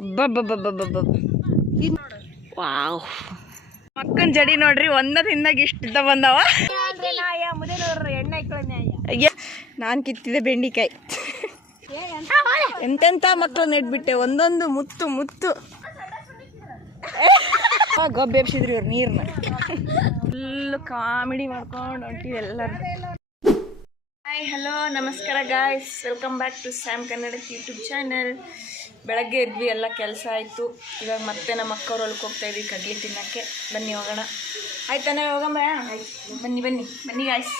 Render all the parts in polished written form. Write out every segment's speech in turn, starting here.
ಅಬ್ಬಬ್ಬಬ್ಬಬ್ಬಬ್ಬ wow ಮಕ್ಕನ್ ಜಡಿ ನೋಡ್ರಿ ಒಂದದಿಂದಾಗ ಇಷ್ಟ ಬಂದವ. ನಾನ್ ಕಿತ್ತಿದೆ ಬೆಂಡಿಕಾಯಿ. ಎಂತೆಂತ ಮಕ್ಳು ನೆಟ್ಬಿಟ್ಟೆ ಒಂದೊಂದು ಮುತ್ತು ಮುತ್ತು ಗೊಬ್ಬ ಎಬ್ಸಿದ್ರಿ ಇವ್ರು ನೀರ್ನ. ಫುಲ್ ಕಾಮಿಡಿ ಮಾಡ್ಕೊಂಡು ಹೊಂಟಿವಿ ಎಲ್ಲರೂ. ಹಾಯ್ ಹಲೋ ನಮಸ್ಕಾರ guys, welcome back to Sam Kannada YouTube channel. ಬೆಳಗ್ಗೆ ಎದ್ವಿ, ಎಲ್ಲ ಕೆಲಸ ಆಯಿತು. ಇವಾಗ ಮತ್ತೆ ನಮ್ಮ ಅಕ್ಕವ್ರು ಹೊಲಕ್ಕೆ ಹೋಗ್ತಾ ಇದ್ವಿ ಕಡ್ಲಿ ತಿನ್ನೋಕ್ಕೆ. ಬನ್ನಿ ಹೋಗೋಣ. ಆಯ್ತಾನೆ ಹೋಗಮ್ಮ? ಆಯ್ತು ಬನ್ನಿ ಬನ್ನಿ ಬನ್ನಿ ಗಾಯ್ಸ್.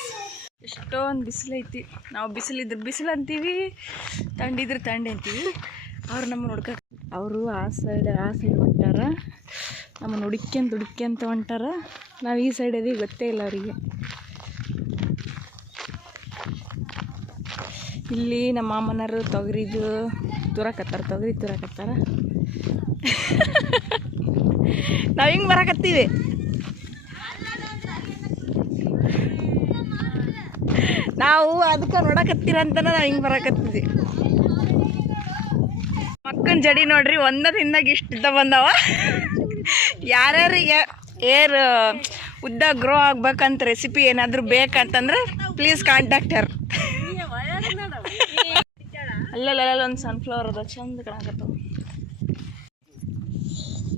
ಎಷ್ಟೊಂದು ಬಿಸಿಲೈತಿ. ನಾವು ಬಿಸಿಲಿದ್ರೆ ಬಿಸಿಲು ಅಂತೀವಿ, ತಂಡಿದ್ರೆ ತಂಡಿ ಅಂತೀವಿ. ಅವ್ರು ನಮ್ಮನ್ನು ಹುಡ್ಕಕ್ಕೆ, ಅವರು ಆ ಸೈಡ್ ಹೊಂಟಾರ, ನಮ್ಮನ್ನು ಹುಡುಕ್ಯಂತ ಹೊಂಟಾರ. ನಾವು ಈ ಸೈಡ್ ಇದೀವಿ, ಗೊತ್ತೇ ಇಲ್ಲ ಅವರಿಗೆ. ಇಲ್ಲಿ ನಮ್ಮ ಮಾಮನರು ತೊಗರಿದು ತುರಾಕತ್ತಾರ, ತೊಗರಿ ತುರಾಕತ್ತಾರ. ನಾವು ಹಿಂಗೆ ಬರಾಕತ್ತೀವಿ. ನಾವು ಅದಕ್ಕೆ ನೋಡಕತ್ತೀರಂತ ನಾವು ಹಿಂಗೆ ಬರಾಕತ್ತೀವಿ. ಮಕ್ಕನ ಜಡಿ ನೋಡ್ರಿ ಒಂದದಿಂದಾಗ ಇಷ್ಟ ಬಂದವ. ಯಾರ್ಯಾರಿಗೆ ಏರ್ ಉದ್ದ ಗ್ರೋ ಆಗ್ಬೇಕಂತ ರೆಸಿಪಿ ಏನಾದರೂ ಬೇಕಂತಂದ್ರೆ ಪ್ಲೀಸ್ ಕಾಂಟ್ಯಾಕ್ಟ್ ಹರ್. ಅಲ್ಲಲ್ಲ ಒಂದು ಸನ್ಫ್ಲವರ್ ಅದ, ಚಂದ ಕಾಣಕತ್ತವ.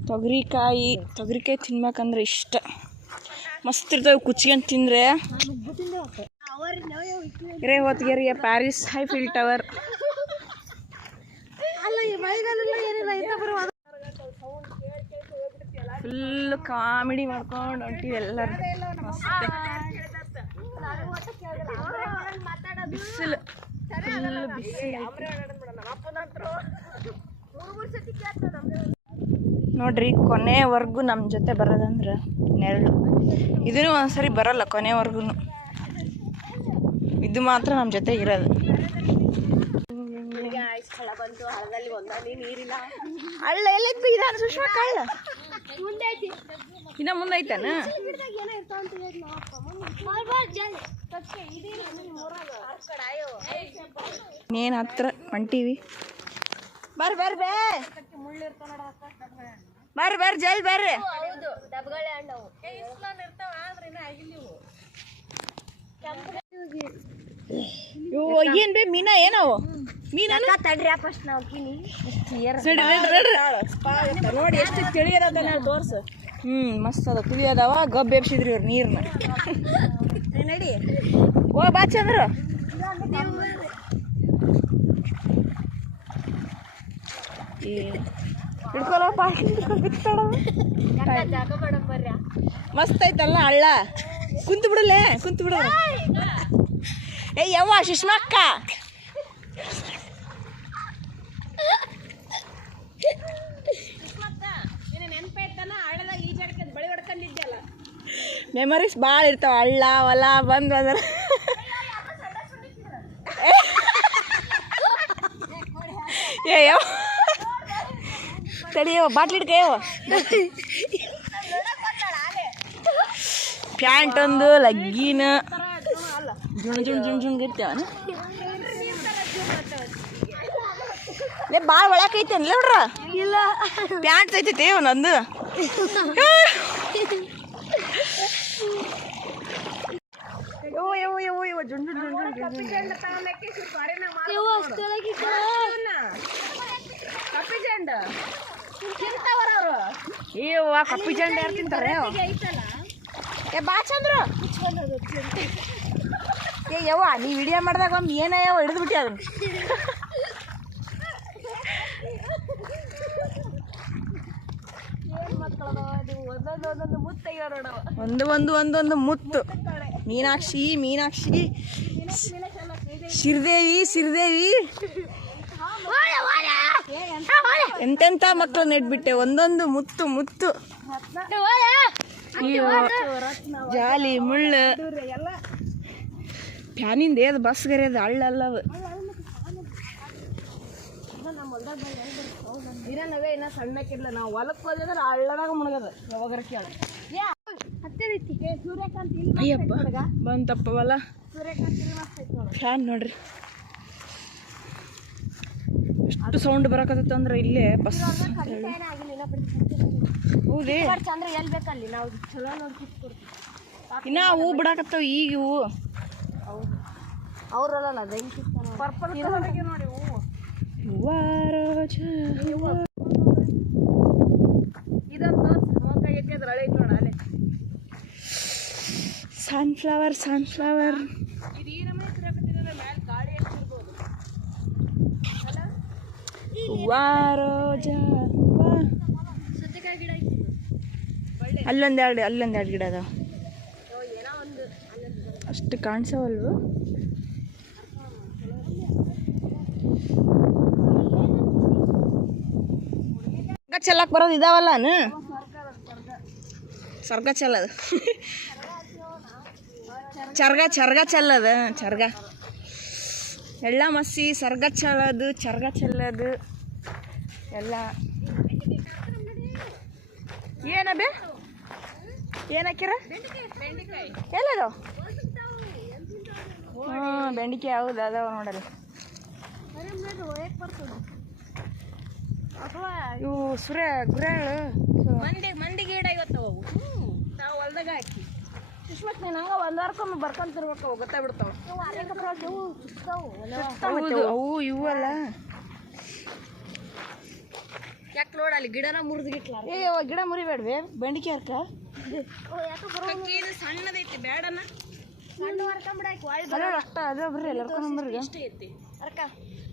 ತೊಗರಿಕಾಯಿ ತಿನ್ಬೇಕಂದ್ರೆ ಇಷ್ಟ ಮಸ್ತ್ ಇರ್ತವೆ. ಕುಚ್ಕೊಂಡು ತಿಂದರೆ ಹಿರೇ ಹೊತ್ಗೆರಿಯ Paris Eiffel tower. Full comedy ಮಾಡ್ಕೊಂಡು ಹೊಂಟಿವಿ ಎಲ್ಲರೂ. ಮಸ್ತ್ ಬಿಸಿಲು, ಫುಲ್ ಬಿಸಿಲು ನೋಡ್ರಿ. ಕೊನೆವರೆಗೂ ನಮ್ಮ ಜೊತೆ ಬರೋದಂದ್ರೆ ನೆರಳು. ಇದೂ ಒಂದ್ಸರಿ ಬರಲ್ಲ ಕೊನೆವರೆಗೂ, ಇದು ಮಾತ್ರ ನಮ್ಮ ಜೊತೆ ಇರೋದು. ಹಳ್ಳ ಎಲ್ಲೈತು ಇದಾನ ಸುಷ್ಮಾ? ಕಳ್ಳ ಇನ್ನ ಮುಂದೆ ಐತಾನ? ಇನ್ನೇನು ಹತ್ರ ಹೊಂಟೀವಿ. ಬರ್ರಿ ಬರ್ರಿ ಬರ್ರಿ ಬರ್ರಿ ಜಲ್ ಬರ್ರಿ. ಏನ್ ಬೇ ಮೀನಾ? ಏನವು ಮೀನ? ತಡ್ರಿ ಫಸ್ಟ್ ನಾವು ನೋಡಿ ಎಷ್ಟು ತಿಳಿಯದ ತೋರ್ಸು. ಮಸ್ತ್ ಅದ, ತಿಳಿಯದವ. ಗಬ್ಬ ಎಬ್ಸಿದ್ರಿ ಇವ್ರು ನೀರ್ನ. ನಡಿ ಓ ಬಾ ಚಂದ್ರ. ಹಿಡ್ಕೊಳಪ್ಪ, ಮಸ್ತ್ ಐತಲ್ಲ ಹಳ್ಳ. ಕುಂತು ಬಿಡಲೇ, ಕುಂತು ಬಿಡು. ಏ ಯವ್ವ ಸುಷ್ಮಕ್ಕ, ಮೆಮರೀಸ್ ಭಾಳ ಇರ್ತಾವ. ಹಳ್ಳ ಹೊಲ ಬಂದು ಅದರ ಏಯೋ ತಡಿಯೋ, ಬಾಟ್ಲಿ ಹಿಡ್ಕಯ್ಯೋ. ಪ್ಯಾಂಟ್ ಒಂದು, ಲಗ್ಗಿನ ಜುಣ್ ಇರ್ತೇವನ. ಭಾಳ ಒಳಕೈತೆ ಅನ್ಲ ನೋಡ್ರ. ಇಲ್ಲ ಪ್ಯಾಂಟ್ ಐತೈತೆ ಒಂದೊಂದು. ಕಪ್ಪಿ ಜಂಡ ಯಾರು ತಿಂತಾರೆ? ಏ ಬಾ ಚಂದ್ರ. ಏ ಯವ್ವ, ನೀ ವಿಡಿಯೋ ಮಾಡಿದಾಗ ಒಮ್ಮೆ ಏನಯ್ಯವ ಹಿಡಿದು ಬಿಟ್ಟಿ ಅದನ್ನ. ಒಂದೊಂದು ಮುತ್ತು. ಮೀನಾಕ್ಷಿ ಸಿರಿದೇವಿ ಎಂತೆಂತ ಮಕ್ಳು ನೆಟ್ಬಿಟ್ಟೆ. ಒಂದೊಂದು ಮುತ್ತು ಮುತ್ತು. ಜಾಲಿ ಮುಳ್ಳು ಫ್ಯಾನಿಂದ ಏದು ಬಸ್ ಗರಿಯೋದು ಹಳ್ಳಲ್ಲವ. ಇನ್ನ ಸಣ್ಣಕ್ಕಿರ್ಲ ನಾವು ಹೊಲಕ್ಕೆ ಹೋದ್ರೆ ಹಳ್ಳದಾಗ ಮುಣಗದ. ಯಾವಾಗಾರ ಕೇಳ ಅಯ್ಯಪ್ಪ ಬಂತಪ್ಪ ಹೊಲ. ಫ್ಯಾನ್ ನೋಡ್ರಿ ಎಷ್ಟು ಸೌಂಡ್ ಬರಕತ್ತ ಅಂದ್ರೆ ಇಲ್ಲೇ ಬಸ್ ಹೌದೇ ಚಂದ್ರ ಎಲ್ಲಿ ಬೇಕಲ್ಲಿ ನಾವು ಚಲೋ ನೋಡಿ ಕಿತ್ಕೊಡ್ತೀವಿ. ಇನ್ನ ಹೂ ಬಿಡಾಕತ್ತಾವ ಈಗ ಹೂವು ಅವ್ರಲ್ಲ ಬೆಂಕಿ ಪರ್ಪಲ್ ಕಲರ್ಗೆ ನೋಡಿ ಹೂವು ಸನ್ಫ್ಲವರ್ ಸನ್ಫ್ಲವರ್ ಅಲ್ಲೊಂದೆರಡು ಗಿಡ ಅದಾವ ಅಷ್ಟು ಕಾಣಿಸವಲ್ವು. ಚೆಲ್ಲಕ್ ಬರೋದು ಇದಾವಲ್ಲ ಸರ್ಗ ಚೆಲ್ಲದು ಚರ್ಗ ಚೆಲ್ಲದ ಚರ್ಗ ಎಳ್ಳ ಮಸಿ ಸರ್ಗ ಚೆಲ್ಲದು ಎಲ್ಲ ಏನಬೇ ಏನು ಹಾಕಿರ ಎಲ್ಲದು ಬೆಂಡಿಕಾಯಿ ಹೌದು ಅದಾವ ನೋಡಲ್ಲ ಇವು ಗುರೆಗಳು ಮಂದಿ ಗಿಡ ಇವತ್ತವು ನಾವು ಹೊಲ್ದಾಗ ಹಾಕಿ ಸುಷ್ಮತ್ ನೀನು ಹಂಗೆ ಒಂದು ವಾರಕ್ಕೊಮ್ಮೆ ಬರ್ಕೊಂತಿರ್ಬೇಕು ಗೊತ್ತಾಗ್ಬಿಡ್ತಾವ. ಹೌದು ಅವು ಇವು ಅಲ್ಲ ಯಾಕೆ ನೋಡಲ್ಲಿ ಗಿಡನ ಮುರಿದ್ಗಿಟ್ಲ ಗಿಡ ಮುರಿಬೇಡ್ವೆ ಬೆಂಡಿಕಾಯಿ ಅರ್ಕ ಸಣ್ಣದೈತಿ ಬೇಡನ ಸಣ್ಣ ವರ್ಕೊಂಬಿಡಾಕಿ ಅಷ್ಟ ಅದೇ ಬರ್ರಿ ಎಲ್ಲರ್ಕೊಂಬರ್ರಿ ಇಷ್ಟ ಐತಿ ಅರ್ಕ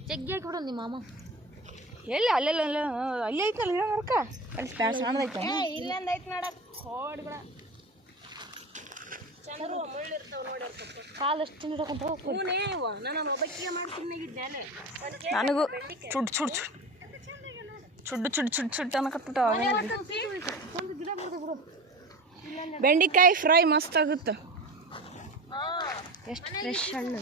ಜಗ್ಗಿ ಹಾಕಿಬಿಡು ನಿಮ್ಮ ಮಾಮ ಎಲ್ಲಿ ಅಲ್ಲೆಲ್ಲ ಅಲ್ಲಿ ಐತಲ್ಲ ಗಿಡ ಅರ್ಕ ಅಲ್ಲಿ ಸಣ್ಣದೈತೆ ಇಲ್ಲೊಂದು ಐತಿ ನೋಡಕ್ ಹೊಡ್ಬಿಡ ಚಂದ್ರು ಮುಳ್ಳಿರ್ತಾವ ನೋಡಿ ಕಾಲಷ್ಟು ತಿಂಡಿಕೊಂತ ನಾನು ಒಬ್ಬಕ್ಕಿಗೆ ಮಾಡ್ತಿನ್ನಾಗಿದ್ದೇನೆ ನನಗೂ ಚುಡ್ ಅನ್ನಕತ್ತ ಬೆಂಡಿಕಾಯಿ ಫ್ರೈ ಮಸ್ತ್ ಆಗುತ್ತೆ ಎಷ್ಟು ಫ್ರೆಶ್ ಹಣ್ಣು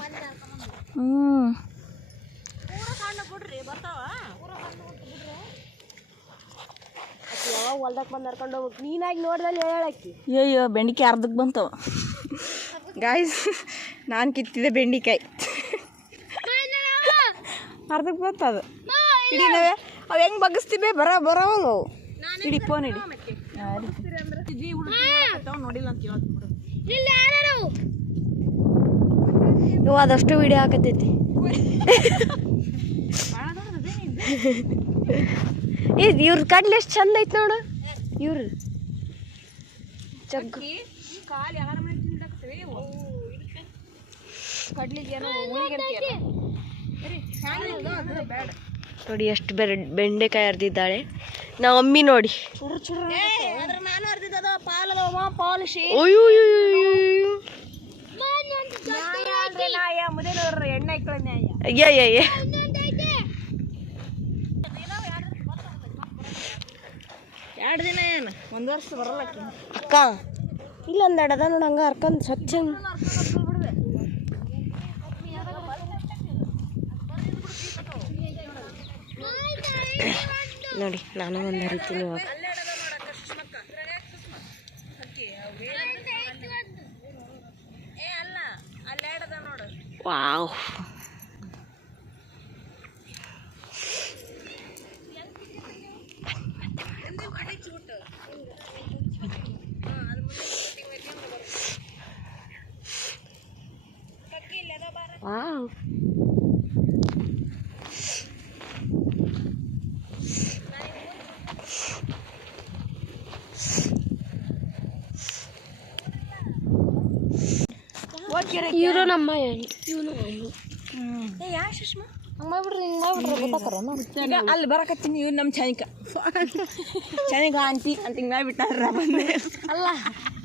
ಯಾವಾಗ ಹೊಲ್ದಕ್ಕೆ ಬಂದು ಹರ್ಕೊಂಡು ಹೋಗ್ಬೇಕು ನೀನಾಗಿ ನೋಡ್ದಲ್ಲಿ ಹೇಳಕ್ಕಿ ಅಯ್ಯೋ ಬೆಂಡಿಕಾಯಿ ಅರ್ಧಕ್ಕೆ ಬಂತವ ಗಾಯ್ಸ್ ನಾನು ಕಿತ್ತಿದೆ ಬೆಂಡಿಕಾಯಿ ಅರ್ಧಕ್ಕೆ ಬಂತು ಅದು ಇಡೀ ನಾವೇ ಅವು ಹೆಂಗೆ ಬಗ್ಗಿಸ್ತೀವಿ ಬರವಲ್ಲ ಅವು ಇಡೀ ಫೋನ್ ಇಡಿ ನೋಡಿಲ್ಲ ಅಂತ ನೀವು ಅದಷ್ಟು ವಿಡಿಯೋ ಹಾಕತೈತಿ ಇವ್ರ ಕಡ್ಲಿ ಎಷ್ಟು ಚಂದ ಐತಿ ನೋಡು ಇವ್ರ ಜಗ್ಗು ನೋಡಿ ಎಷ್ಟು ಬೆಂಡೆಕಾಯಿ ಅರ್ದಿದ್ದಾಳೆ ನಾವು ಅಮ್ಮಿ ನೋಡಿ ಎರಡು ದಿನ ಏನು ಒಂದು ವರ್ಷ ಬರಲ್ಲ ಅಕ್ಕ ಇಲ್ಲೊಂದು ಅಡದ ನೋಡ ಹಂಗ ಹರ್ಕೊಂಡ್ ಸ್ವಚ್ಛ ನೋಡಿ ನಾನು ಒಂದು ಹರಿತೀನಿ ಇವಾಗ ವಾವ್ ವಾವ್ ಇವರು ನಮ್ಮ ಇವನು ಯಾ ಸುಷ್ಮಾ ಹಂಗೆ ಮಾಡ್ಬಿಡ್ರಿ ಹಿಂಗೆ ಮಾಡ್ಬಿಡ್ರಿ ಗೊತ್ತಾಕರ ಅಲ್ಲಿ ಬರಕತ್ತೀನಿ ಇವ್ರು ನಮ್ಮ ಚನಿಕ ಆಂಟಿ ಅಂತ ಹಿಂಗೆ ಮಾಡ್ಬಿಟ್ಟಾರ ಬಂದೆ ಅಲ್ಲ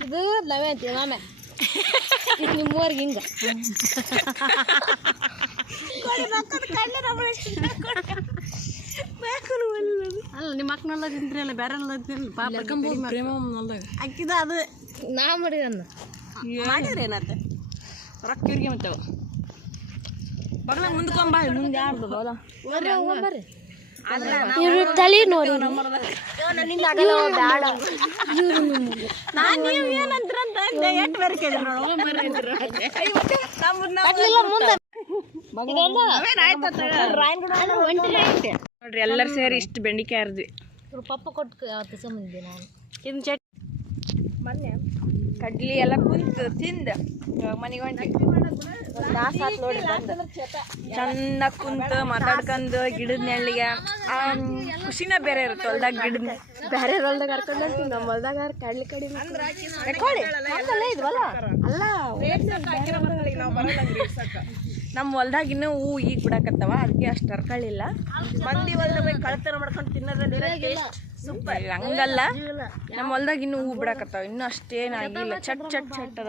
ಇದು ನಾವೇ ಅಂತೀವಿ ನಾಮೆ ನಿಮ್ಮೂರ್ಗೆ ಹಿಂಗೆ ಅಲ್ಲ ನಿಮ್ಮ ಮಕ್ಕಳೆಲ್ಲ ತಿಂತ್ರಿ ಅಲ್ಲ ಬೇರೆ ಎಲ್ಲ ತಿನ್ರಿ ಪಾಪ ಅಕ್ಕಿದ ಅದು ನಾ ಮಾಡಿದನ್ನ ಮಾಡಿದ್ರೆ ಏನತ್ತೆ ರೊಕ್ಕ ಇವ್ರಿಗೆ ಮತ್ತವ ಬಗಲ ಮುಂದ್ಕೊಂಬ ಮುಂದೆ ಯಾರ್ದು ಬರ್ರಿ ಇವ್ರ ತಲೆ ನೋಡಿ ಏನಂದ್ರಂತ ಎಷ್ಟು ಬರ್ಕಿದ್ರು ನೋಡ್ರಿ ಎಲ್ಲರೂ ಸೇರಿ ಇಷ್ಟು ಬೆಂಡಿಕಾಯಿ ಹರಿದ್ವಿ. ಪಪ್ಪ ಕೊಟ್ಟು ತಗೊಂಬಂದಿದ್ದೆ ನಾನು. ಇದನ್ನ ಚಟ್ ಮೊನ್ನೆ ಕಡ್ಲಿ ಎಲ್ಲ ಕುಂತು ತಿಂದು ಮನೆಗೆ ಹೊಂಟಿ ನೋಡ್ರಿ ಬಂದು ಚೆನ್ನಾಗಿ ಕುಂತು ಮಾತಾಡ್ಕೊಂಡು ಗಿಡದ ನೆಳ್ಳಿಗೆ ಖುಷಿನ ಬೇರೆ ಇರುತ್ತೆ. ಹೊಲ್ದಾಗ ಗಿಡದ ಬೇರೆ ಹೊಲ್ದಾಗ ಹರ್ಕೊಂಡು ನಮ್ಮ ಹೊಲ್ದಾಗ ಕಡ್ಲಿ ಕಡಿ ಇದ್ವಲ್ಲ ಅಲ್ಲ ನಮ್ಮ ಹೊಲ್ದಾಗ ಇನ್ನೂ ಹೂ ಈಗ ಬಿಡಾಕತ್ತವ, ಅದಕ್ಕೆ ಅಷ್ಟು ಹರ್ಕೊಳ್ಳಿಲ್ಲ. ಮಂದಿ ಹೊಲ್ದಾಗ ಕಳ್ತನ ಮಾಡ್ಕೊಂಡು ತಿನ್ನೋದ್ರಲ್ಲಿ ಸೂಪರ್. ಹಂಗಲ್ಲ, ನಮ್ಮ ಹೊಲ್ದಾಗ ಇನ್ನೂ ಹೂ ಬಿಡಾಕತ್ತಾವ, ಇನ್ನೂ ಅಷ್ಟೇನಾಗಿಲ್ಲ. ಚಟ್ ಚಟ್ ಚಟ್ ಅದ.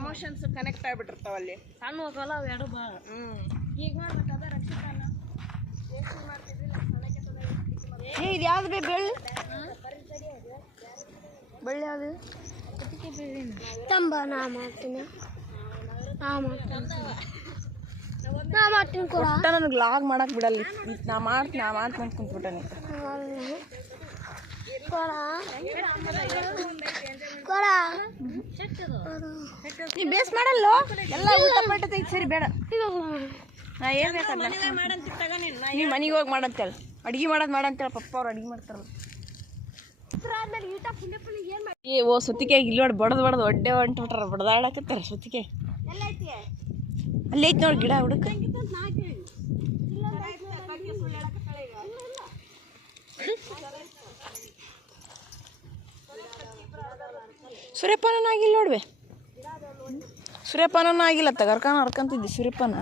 ಎಮೋಷನ್ಸ್ ಕನೆಕ್ಟ್ ಆಗ್ಬಿಟ್ಟಿರ್ತಾವ ಅಲ್ಲಿ. ಸಣ್ಣ ಹೋಗಲ್ಲ ಅವು ಎರಡು ಭಾಳ. ಈಗ ಮಾಡ್ಬೇಕದ ಇದು ಯಾವ್ದು ಬೇ ಬೆಳ್ಳಿ ಬೆಳ್ಳಿ ಯಾವುದು ತಂಬ ನಾ ಮಾಡ್ತೀನಿ ನನಗೆ ಲಾಗ್ ಮಾಡಕ್ ಬಿಡಲ್ಲ. ನಾ ಮಾಡ್ತೀನಿ ಅಂತ ಕುಂತ್ಬಿಟ್ಟೆ. ನೀ ಬೇಸ್ ಮಾಡಲ್ಲ, ಎಲ್ಲ ಉಲ್ಟಾ ಪಲ್ಟ ತೆಗಿ. ಸರಿ ಬೇಡ, ನಾ ಏನ್ ಬೇಕಲ್ಲ ನೀ ಮನೆಗೆ ಹೋಗಿ ಮಾಡಂತೇಳ. ಅಡ್ಗೆ ಮಾಡಂತೇಳ. ಪಪ್ಪ ಅವ್ರು ಅಡ್ಗೆ ಮಾಡ್ತಾರಲ್ಲ. ಓ ಸೊತ್ತಿಗೆ ಇಲ್ಲಿ ನೋಡಿ ಬಡದ್ ಒಡ್ಡೆ ಹೊಂಟ್ಬಿಟ್ರ. ಬಡದಾಡಕತ್ತಾರ ಸೊತ್ತಿಗೆ. ಅಲ್ಲಿ ಐತಿ ನೋಡಿ ಗಿಡ ಹುಡುಕ. ಸೂರ್ಯಪಾನ ಆಗಿಲ್ಲ ನೋಡ್ಬೆ. ಸೂರ್ಯಪಾನ ಆಗಿಲ್ಲ. ಕರ್ಕಾನ ಹರ್ಕಂತಿದ್ದಿ ಸೂರ್ಯಪಾನ.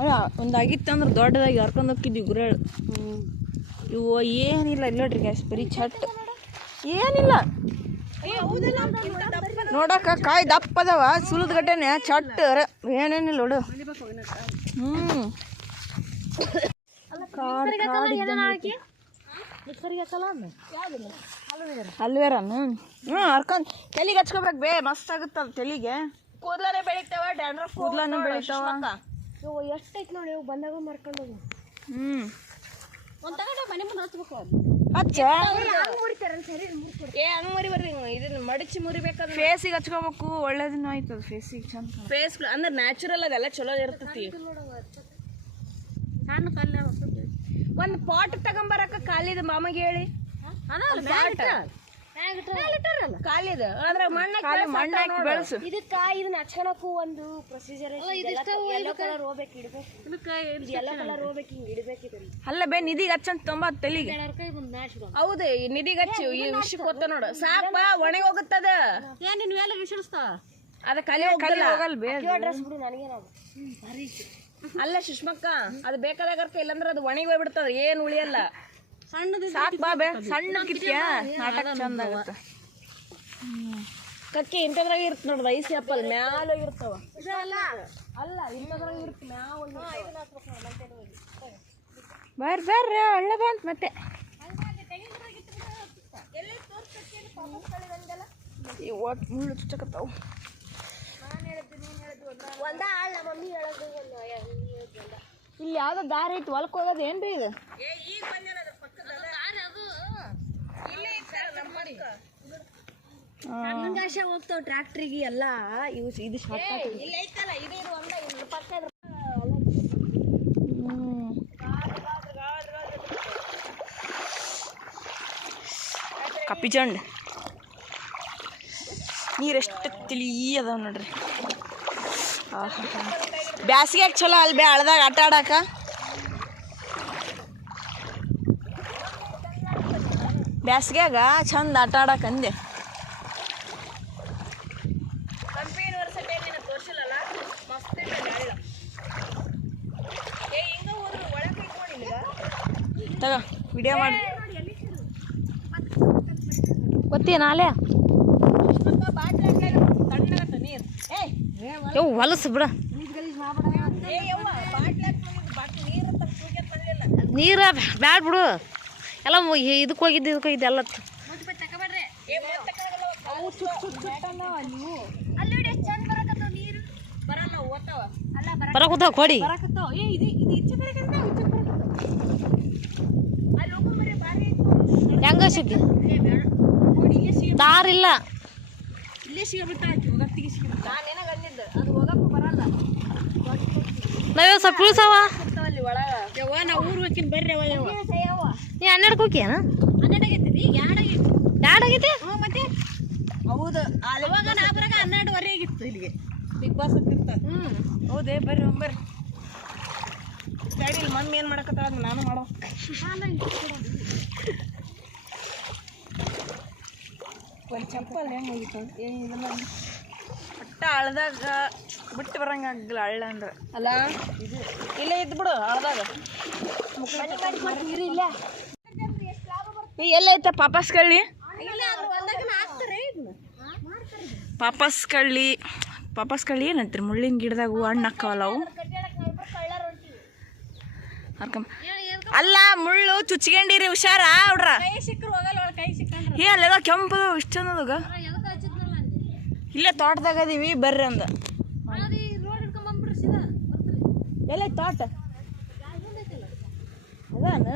ಅಯ್ಯ ಒಂದಾಗಿತ್ತಂದ್ರೆ ದೊಡ್ಡದಾಗಿ ಹರ್ಕೊಂಡು ಹೋಗಿದ್ವಿ ಗುರೇಳು. ಇವು ಏನಿಲ್ಲ. ಇಲ್ಲ ನೋಡ್ರಿ ಗ್ಯಾಸ್ ಬರೀ ಚಟ್ ಏನಿಲ್ಲ. ನೋಡಕ್ಕ ಕಾಯಿ ದಪ್ಪ ಅದಾವ. ಸುಲದ ಗಡ್ಡೆನೆ ಚಟ್ ಏನೇನಿಲ್ಲ ನೋಡು. ಅಲ್ವೇರನು ಹರ್ಕೊಂಡ್ ತಲೆಗೆ ಹಚ್ಕೋಬೇಕು ಬೇ. ಮಸ್ತ್ ಆಗುತ್ತೆ ಅದು ತಲೆಗೆ. ಕೂದಲನೇ ಬೆಳಿತಾವ, ಡ್ಯಾಂಡ್ರಫ್ ಕೂದಲನೇ ಬೆಳಿತಾವ. ಎಷ್ಟೈತಿ ನೋಡಿ ಬಂದಾಗ ಮಾರ್ಕೊಂಡು ಒಂದು ತಗೊಂಡು ಮನೆ ಮುಂದೆ ಹಚ್ಬೇಕು. ಹಚ್ಚ ಹಂಗೆ ಮುರಿಬಾರ್ದು. ಇದನ್ನ ಮಡಚಿ ಮುರಿಬೇಕಾದ್ರೆ ಫೇಸಿಗೆ ಹಚ್ಕೋಬೇಕು. ಒಳ್ಳೇದನ್ನ ಆಯ್ತದ ಫೇಸಿಗೆ ಚಂದ. ಫೇಸ್ ಅಂದ್ರೆ ನ್ಯಾಚುರಲ್ ಅದೆಲ್ಲ ಚಲೋ ಇರ್ತೈತಿ. ಸಣ್ಣ ಕಲ್ಲ ಒಂದು ಪಾಟ್ ತಗೊಂಬರಕ ಖಾಲಿದ ಮಾಮಗೆ ಹೇಳಿ. ಖಾಲಿದ ಅಂದ್ರೆ ಮಣ್ಣಾಕಿ ಬೆಳೆಸು. ಇದಕ್ಕ ಇದನ್ನ ಹಚ್ಕೊಳಕು ಒಂದು ಪ್ರೊಸೀಜರ್ ಐತಿ. ಯೆಲ್ಲೋ ಕಲರ್ ಹೋಗ್ಬೇಕು ಇಡ್ಬೇಕು. ಯೆಲ್ಲೋ ಕಲರ್ ಹೋಗ್ಬೇಕು ಹಿಂಗೆ ಇಡ್ಬೇಕು. ಇದನ್ನ ಅಲ್ಲ ಬೇ ನಿಧಿಗೆ ಹಚ್ಚಂತ ತೊಂಬ ತಲೆಗೆ. ಹೌದು ನಿಧಿಗೆ ಹಚ್ಚಿ ಈ ವಿಷಯಕ್ಕೆ ಗೊತ್ತ ನೋಡು. ಸಾಕ್ ಬಾ ಒಣಗಿ ಹೋಗುತ್ತದ. ಏನ್ ನೀನ್ ಮೇಲೆ ವಿಷಿಸ್ತಾ ಅದ ಖಾಲಿ ಹೋಗಲ್ಲ ಬೇ. ಡ್ರೆಸ್ ಬಿಡು ನನಗೇನಾಗ ಅಲ್ಲ ಸುಷ್ಮಕ್ಕ, ಅದು ಬೇಕಾದಾಗ ಇಲ್ಲಾಂದ್ರೆ ಅದು ಒಣಗಿ ಹೋಗ್ಬಿಡ್ತದ. ಏನು ಉಳಿಯಲ್ಲ. ಸಣ್ಣದು ಸಾಕ್ ಬಾ ಬೇ. ಸಣ್ಣ ಕಿತ್ಯಾ ನಾಟಕ ಚಂದ ಆಗತ್ತ. ಕಕ್ಕಿ ಇಂಥದ್ರಾಗ ಇರುತ್ತೆ ನೋಡ್ದು. ಐಸಿ ಆಪಲ್ ಮ್ಯಾಲ ಇರ್ತಾವ. ಅಲ್ಲ ಇಂಥದ್ರಾಗ ಇರುತ್ತೆ ಮ್ಯಾವ. ಬರ್ರಿ ಒಳ್ಳೆ ಬಂತ ಮತ್ತೆ. ಮುಳ್ಳು ಚುಚ್ಚಕತ್ತಾವು. ಇಲ್ಲಿ ಯಾವ್ದೋ ದಾರಿ ಐತಿ ಹೊಲಕ್ಕೆ ಹೋಗೋದು. ಏನ್ರಿ ಇದು? ಹೋಗ್ತಾವ ಟ್ರ್ಯಾಕ್ಟ್ರಿಗೆ ಎಲ್ಲ. ಇದು ಕಪ್ಪಿ ಚಂಡ್ ನೀರೆಷ್ಟು ತಿಳಿ ಅದಾವ ನೋಡ್ರಿ. ಬ್ಯಾಸಿಗೆ ಚಲೋ ಅಲ್ಬೇ ಹಳ್ದಾಗ ಆಟ ಆಡಾಕ. ಬ್ಯಾಸಿಗ್ಯಾಗ ಚಂದ ಆಟ ಆಡಾಕ ಅಂದೆ. ತಗ ವಿಡಿಯೋ ಮಾಡಿ ಗೊತ್ತೇನ ಅಲ್ಲೇ ಹೊಲಸು ಬಿಡ. ನೀರ ಬ್ಯಾಡ ಬಿಡು. ಎಲ್ಲ ಇದಕ್ಕೆ ಹೋಗಿದ್ದು ಎಲ್ಲ ಬರಕೂತ ಕೊಡಿ ಹೆಂಗ ಸಿಗ್ತಿ ದಾರಿಲ್ಲ ಇಲ್ಲೇ ಸಿಗಬಿಟ್ಟಾಯ್ತು ಹೋಗತ್ತಿಗೆ ಸಿಗಬಿಟ್ಟ ನಾನೇನಾಗ ಅಂದಿದ್ದು ಅದು ಹೋಗಕ್ಕೂ ಬರಲ್ಲ ನಾವ್ ಸ್ವಲ್ಪ ಇಳಿಸವ ಅಲ್ಲಿ ಒಳಗ ಯವ್ವ ನಾ ಊರು ಹೋಗಿನ್ ಬರ್ರಿ ಅವ ಯವ್ವ ನೀ 12 ಹೋಗ್ಯಾನ 12 ಆಗೈತಿ ಈಗ 2 ಆಗೈತಿ 2 ಆಗೈತಿ ಮತ್ತೆ ಹೌದು ಅವಾಗ ನಾ ಬರಾಗ 12:30 ಆಗಿತ್ತು ಇಲ್ಲಿಗೆ ಬಿಗ್ ಬಾಸ್ ಹತ್ತಿತ್ತ ಹೌದೇ ಬರ್ರಿ ಬರ್ರಿ ಗಾಡಿ ಇಲ್ಲಿ ಮಮ್ಮಿ ಏನು ಮಾಡಕತ್ತಾಳ ನಾನು ಮಾಡೋ ಒಂದು ಚಪ್ಪಲ್ ಹೆಂಗೆ ಹೋಗಿತ್ತು ಇದೆಲ್ಲ ಒಟ್ಟ ಹಳ್ದಾಗ ಬಿಟ್ಟು ಬರಂಗೆ ಆಗಲ್ಲ ಹಳ್ಳ ಅಂದ್ರೆ ಅಲ್ಲ ಇದು ಇಲ್ಲೇ ಇದ್ದು ಬಿಡು ಹಳ್ದಾಗ ಎಲ್ಲ ಐತ ಪಾಪಸ್ ಕಳ್ಳಿ ಪಾಪಸ್ ಕಳ್ಳಿ ಏನಂತೀರಿ ಮುಳ್ಳಿನ ಗಿಡದಾಗ ಹೂ ಹಣ್ಣು ಹಾಕವಲ್ಲ ಅವು ಅಲ್ಲ ಮುಳ್ಳು ಚುಚ್ಕೊಂಡಿರಿ ಹುಷಾರ ಅವ್ರ ಏ ಅಲ್ಲೆಲ್ಲ ಕೆಂಪು ಇಷ್ಟು ಚಂದದಾಗ ಇಲ್ಲೇ ತೋಟದಾಗ ಅದೀವಿ ಬರ್ರಿ ಅಂದ ಎಲ್ಲ ತೋಟ ಅದಾನ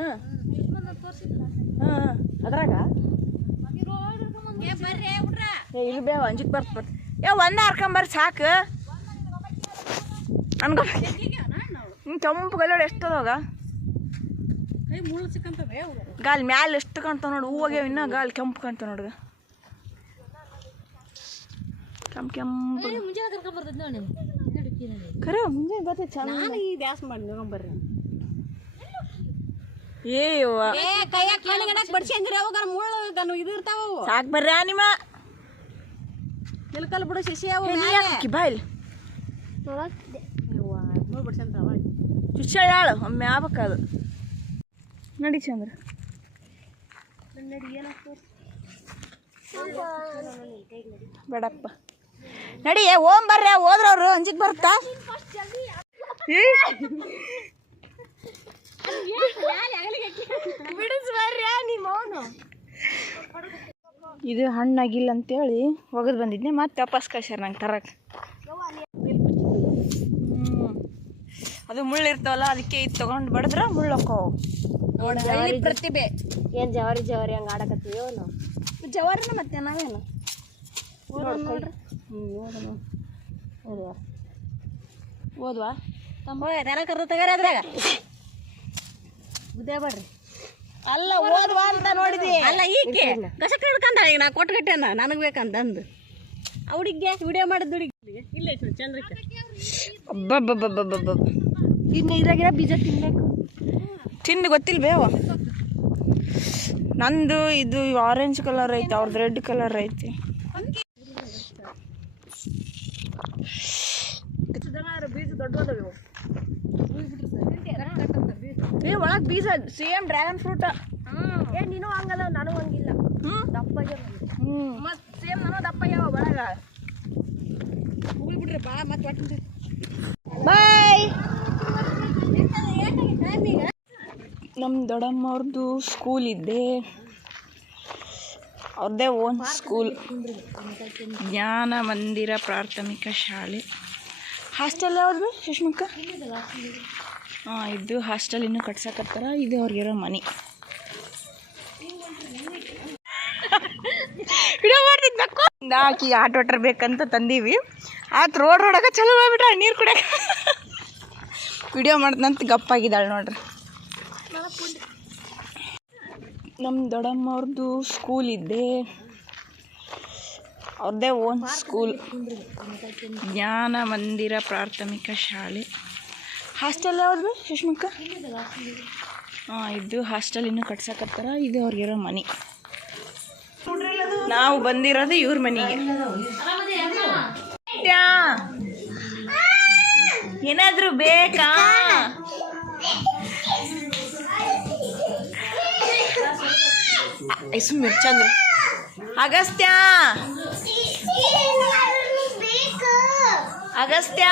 ಹಾಂ ಅದ್ರಾಗ ಇಲ್ಲಿ ಬೇವ ಅಂಜಿಕ್ ಬರ್ತ ಒಂದೇ ಹರ್ಕೊಂಬರ್ರಿ ಸಾಕು ಅನ್ಕೊ ಕೆಂಪು ಕಲ್ಲೋಡು ಎಷ್ಟದಾಗ ಗಾಲ್ ಮ್ಯಾಲ ಎಷ್ಟು ಕಾಣ್ತಾವ ನೋಡು ಹೂವಾಗ್ಯಾವ ಇನ್ನ ಗಾಲ್ ಕೆಂಪು ಕಾಣ್ತಾವ ನೋಡ್ಗ ಕೆಂಪು ಖರೆ ಮುಂಜಾನೆ ಬರ್ತೈತೆ ಚಂದ ಈ ಡ್ಯಾನ್ಸ್ ಮಾಡಿ ನೋಡ್ಬರ್ರಿ ಸಾಕ್ ಬರ್ರಿ ನಿಮ್ಮ ನಿಲ್ಕಲ್ ಬಿಡು ಶಿಶಿ ಬಾಯ್ಲ್ ಚುಚ್ಚ ಹೇಳು ಒಮ್ಮೆ ಆಗ್ಬೇಕದು ನಡಿ ಚಂದ್ರ ಬೇಡಪ್ಪ ನಡಿ ಓಂ ಬರ್ರಿ ಹೋದ್ರವ್ರು ಅಂಜಿಕ್ ಬರ್ತಾ ಇದು ಹಣ್ಣಾಗಿಲ್ಲ ಅಂತೇಳಿ ಒಗದು ಬಂದಿದ್ದೆ ಮತ್ತೆ ವಾಪಸ್ ಕಳ್ಸ್ಯಾರ ನಂಗೆ ತರಕ್ಕೆ ಅದು ಮುಳ್ಳು ಇರ್ತಾವಲ್ಲ ಅದಕ್ಕೆ ಇದು ತೊಗೊಂಡು ಬಡಿದ್ರೆ ಮುಳ್ಳು ಹಾಕೋ ಪ್ರತಿಭೆ ಏನು ಜವಾರಿ ಹಂಗೆ ಆಡಕತ್ತೀವೋ ನಾವು ಜವಾರಿನ ಮತ್ತೆ ನಾವೇನು ನೋಡ್ರಿ ಓದ್ವಾ ದನ ಕರ್ದು ತಗಾರ ಅದ್ರಾಗ ಉದ್ಯ ಬರ್ರಿ ಅಲ್ಲ ಓದ್ವಾ ಅಂತ ನೋಡಿದಿ ಅಲ್ಲ ಈಕೆ ಕಸಕ್ ಹಿಡ್ಕಂತ ಈಗ ನಾ ಕೊಟ್ಗಟ್ಟೆನ ನನಗೆ ಬೇಕಂತಂದು ಅವಡಿಗೆ ವಿಡಿಯೋ ಮಾಡಿದ್ದು ಹುಡುಗಿಗೆ ಇಲ್ಲೇ ಚಂದ್ರಕ್ಕೆ ಅಬ್ಬಬ್ಬಬ್ಬಬ್ಬಬ್ಬ ಇನ್ನು ಇದ್ರಾಗಿರೋ ಬೀಜ ತಿನ್ಬೇಕು ತಿಂದು ಗೊತ್ತಿಲ್ಲ ಬೇವ ನಂದು ಇದು ಆರೆಂಜ್ ಕಲರ್ ಐತೆ ಅವ್ರದ್ದು ರೆಡ್ ಕಲರ್ ಐತಿ ಬೀಜ ದೊಡ್ಡದಾಗಿವು ಏ ಒಳಗೆ ಬೀಜ ಸೇಮ್ ಡ್ರ್ಯಾಗನ್ ಫ್ರೂಟ್ ಏ ನೀನು ಹಂಗಲ್ಲ ನನಗೂ ಹಂಗಿಲ್ಲ ದಪ್ಪ ಮತ್ತು ಸೇಮ್ ನಾನು ದಪ್ಪ ಯಾವ ಒಳಗ ಬಿಡ್ರಿ ಭಾಳ ಮತ್ತೆ ಒಟ್ಟು ಬಾಯ್ ನಮ್ಮ ದೊಡ್ಡಮ್ಮವ್ರದ್ದು ಸ್ಕೂಲ್ ಇದ್ದೆ ಅವ್ರದ್ದೇ ಓನ್ ಸ್ಕೂಲ್ ಜ್ಞಾನ ಮಂದಿರ ಪ್ರಾಥಮಿಕ ಶಾಲೆ ಹಾಸ್ಟೆಲ್ ಯಾವ್ದು ಸುಷ್ಮಕ್ಕ ಹಾಂ ಇದು ಹಾಸ್ಟೆಲ್ ಇನ್ನೂ ಕಟ್ಸಕತ್ತಾರ ಇದು ಅವ್ರಿಗಿರೋ ಮನೆ ವಿಡಿಯೋ ಮಾಡ್ತಿದ್ಬೇಕು ಹಾಕಿ ಆಟೋ ವಾಟರ್ ಬೇಕಂತ ತಂದೀವಿ ಆತ ರೋಡಾಗ ಚಲೋ ಮಾಡ್ಬಿಟ್ರೆ ನೀರು ಕುಡಿಯಕ್ಕೆ ವಿಡಿಯೋ ಮಾಡ್ದಂತ ಗಪ್ಪಾಗಿದ್ದಾಳೆ ನೋಡ್ರಿ ನಮ್ಮ ದೊಡ್ಡಮ್ಮವ್ರದ್ದು ಸ್ಕೂಲ್ ಇದ್ದೆ ಅವ್ರದ್ದೇ ಓನ್ ಸ್ಕೂಲ್ ಜ್ಞಾನ ಮಂದಿರ ಪ್ರಾಥಮಿಕ ಶಾಲೆ ಹಾಸ್ಟೆಲ್ ಯಾವ್ದು ಸುಷ್ಮಕ್ಕ ಹಾಂ ಇದು ಹಾಸ್ಟೆಲ್ ಇನ್ನೂ ಕಟ್ಸಕತ್ತಾರ ಇದು ಅವ್ರಿಗಿರೋ ಮನೆ ನಾವು ಬಂದಿರೋದು ಇವ್ರ ಮನೆಗೆ ಏನಾದರೂ ಬೇಕಾ ಸುಮ್ಮನೆ ಚಂದ್ರ ಅಗಸ್ತ್ಯ ಅಗಸ್ತ್ಯ